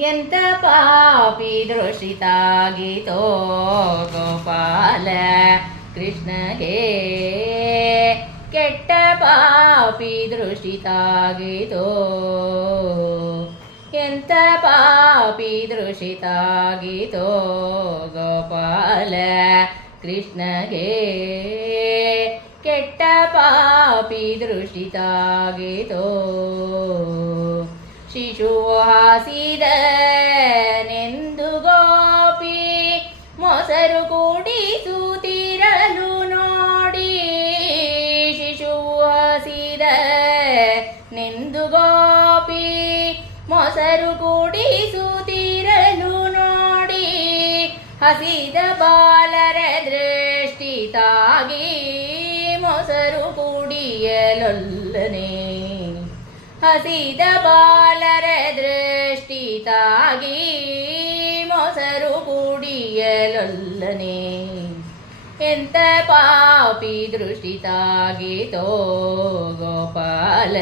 ಎಂತ ಪಾಪಿ ದೃಷ್ಟಿತಾಗಿತೋ ಗೋಪಾಲ, ಕೃಷ್ಣಗೆ. ಕೆಟ್ಟ ಪಾಪಿ ದೃಷ್ಟಿತಾಗಿತೋ ಎಂತ ಪಾಪಿ ದೃಷಿತಾಗಿತೋ ಗೋಪಾಲ, ಕೃಷ್ಣಗೆ. ಕೆಟ್ಟ ಪಾಪಿ ದೃಷ್ಟಿತಾಗಿತೋ ಶಿಶು ಹಾಸಿದನೆಂದು ಗೋಪಿ ಮೊಸರು ಕೂಡಿಸುತ್ತಿರಲು ನೋಡಿ ಶಿಶು ನೆಂದು ಗೋಪಿ ಮೊಸರು ಕೂಡಿಸುತ್ತಿರಲು ನೋಡಿ ಹಸಿದ ಬಾಲರ ದೃಷ್ಟಿ ತಾಗಿ ಮೊಸರು ಕುಡಿಯಲೊಲ್ಲನೆ ಹಸಿದ ಬಾಲರ ದೃಷ್ಟಿ ತಾಗಿ ಮೊಸರು ಕುಡಿಯಲೊಲ್ಲನೆ. ಎಂತ ಪಾಪಿ ದೃಷ್ಟಿ ತಾಗಿತೋ ಗೋಪಾಲ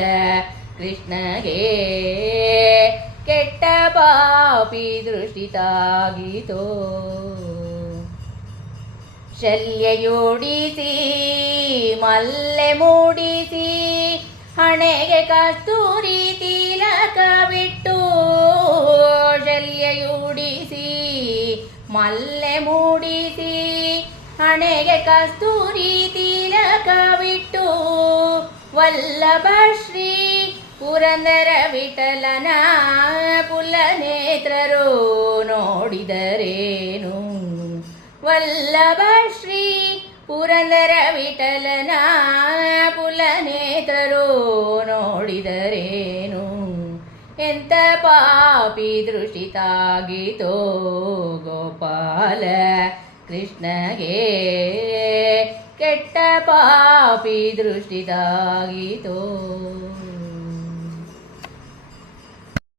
ಕೃಷ್ಣಗೆ. ಕೆಟ್ಟ ಪಾಪಿ ದೃಷ್ಟಿ ತಾಗಿತೋ ಶಲ್ಯಯೋಡಿಸಿ ಮಲ್ಲೆ ಮೂಡಿಸಿ ಹಣೆಗೆ ಕಸ್ತೂರಿ ತಿಲಕ ಬಿಟ್ಟು ಶಲ್ಯೂಡಿಸಿ ಮಲ್ಲೆ ಮೂಡಿಸಿ, ಹಣೆಗೆ ಕಸ್ತೂರಿ ತಿಲಕ ಬಿಟ್ಟು ವಲ್ಲಭ ಶ್ರೀ ಪುರಂದರ ವಿಠಲನ ಪುಲ್ಲನೇತ್ರರು ನೋಡಿದರೇನು? ವಲ್ಲಭ ಶ್ರೀ ಪುರಂದರ ವಿಠಲನ ಪುಲನೇತ್ರರು ಎಂತ ಪಾಪಿ ದೃಷ್ಟಿತಾಗಿತೋ ಗೋಪಾಲ ಕೃಷ್ಣಗೆ? ಕೆಟ್ಟ ಪಾಪಿ ದೃಷ್ಟಿತಾಗಿತೋ